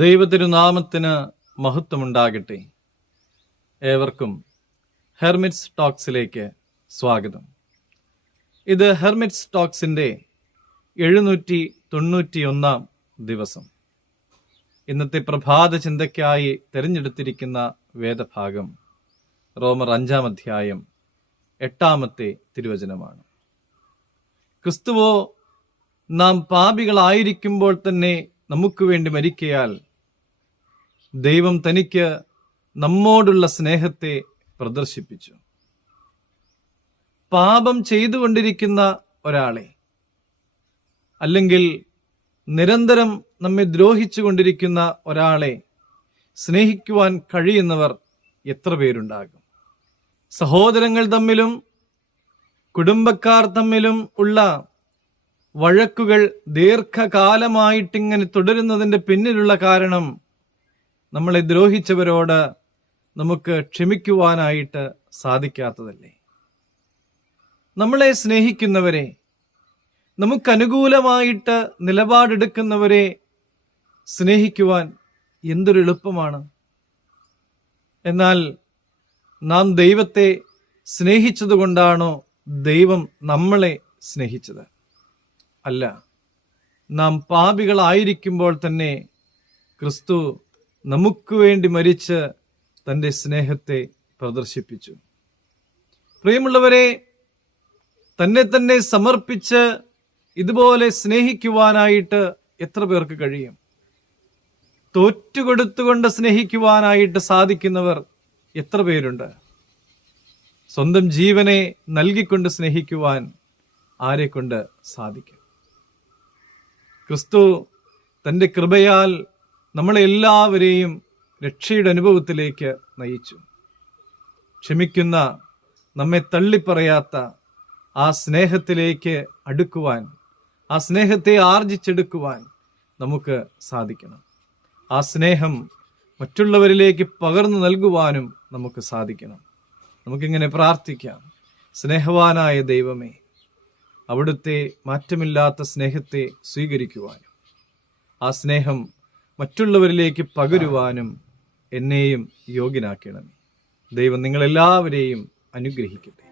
ദൈവതിരുനാമത്തിന് മഹത്വമുണ്ടാകട്ടെ. ഏവർക്കും ഹെർമിറ്റ്സ് ടോക്സിലേക്ക് സ്വാഗതം. ഇത് ഹെർമിറ്റ്സ് ടോക്സിൻ്റെ 791 ദിവസം. ഇന്നത്തെ പ്രഭാത ചിന്തയ്ക്കായി തിരഞ്ഞെടുത്തിരിക്കുന്ന വേദഭാഗം റോമർ 5 അധ്യായം 8 തിരുവചനമാണ്. ക്രിസ്തുവോ നാം പാപികളായിരിക്കുമ്പോൾ തന്നെ നമുക്ക് വേണ്ടി മരിക്കയാൽ ദൈവം തനിക്ക് നമ്മോടുള്ള സ്നേഹത്തെ പ്രദർശിപ്പിച്ചു. പാപം ചെയ്തുകൊണ്ടിരിക്കുന്ന ഒരാളെ, അല്ലെങ്കിൽ നിരന്തരം നമ്മെ ദ്രോഹിച്ചുകൊണ്ടിരിക്കുന്ന ഒരാളെ സ്നേഹിക്കുവാൻ കഴിയുന്നവർ എത്ര പേരുണ്ടാകും? സഹോദരങ്ങൾ തമ്മിലും കുടുംബക്കാർ തമ്മിലും ഉള്ള വഴക്കുകൾ ദീർഘകാലമായിട്ടിങ്ങനെ തുടരുന്നതിൻ്റെ പിന്നിലുള്ള കാരണം നമ്മളെ ദ്രോഹിച്ചവരോട് നമുക്ക് ക്ഷമിക്കുവാനായിട്ട് സാധിക്കാത്തതല്ലേ? നമ്മളെ സ്നേഹിക്കുന്നവരെ, നമുക്കനുകൂലമായിട്ട് നിലപാടെടുക്കുന്നവരെ സ്നേഹിക്കുവാൻ എന്തൊരു എളുപ്പമാണ്. എന്നാൽ നാം ദൈവത്തെ സ്നേഹിച്ചതുകൊണ്ടാണോ ദൈവം നമ്മളെ സ്നേഹിച്ചത്? അല്ല. നാം പാപികളായിരിക്കുമ്പോൾ തന്നെ ക്രിസ്തു നമുക്ക് വേണ്ടി മരിച്ച് തൻ്റെ സ്നേഹത്തെ പ്രദർശിപ്പിച്ചു. പ്രിയമുള്ളവരെ, തന്നെ സമർപ്പിച്ച് ഇതുപോലെ സ്നേഹിക്കുവാനായിട്ട് എത്ര പേർക്ക് കഴിയും? തോറ്റുകൊടുത്തുകൊണ്ട് സ്നേഹിക്കുവാനായിട്ട് സാധിക്കുന്നവർ എത്ര പേരുണ്ട്? സ്വന്തം ജീവനെ നൽകിക്കൊണ്ട് സ്നേഹിക്കുവാൻ ആരെക്കൊണ്ട് സാധിക്കും? ക്രിസ്തു തൻ്റെ കൃപയാൽ നമ്മളെല്ലാവരെയും രക്ഷയുടെ അനുഭവത്തിലേക്ക് നയിച്ചു. ക്ഷമിക്കുന്ന, നമ്മെ തള്ളിപ്പറയാത്ത ആ സ്നേഹത്തിലേക്ക് അടുക്കുവാൻ, ആ സ്നേഹത്തെ ആർജിച്ചെടുക്കുവാൻ നമുക്ക് സാധിക്കണം. ആ സ്നേഹം മറ്റുള്ളവരിലേക്ക് പകർന്നു നൽകുവാനും നമുക്ക് സാധിക്കണം. നമുക്കിങ്ങനെ പ്രാർത്ഥിക്കാം. സ്നേഹവാനായ ദൈവമേ, അവിടുത്തെ മാറ്റമില്ലാത്ത സ്നേഹത്തെ സ്വീകരിക്കുവാനും ആ സ്നേഹം മറ്റുള്ളവരിലേക്ക് പകരുവാനും എന്നെയും യോഗ്യനാക്കണമേ. ദൈവം നിങ്ങളെല്ലാവരെയും അനുഗ്രഹിക്കട്ടെ.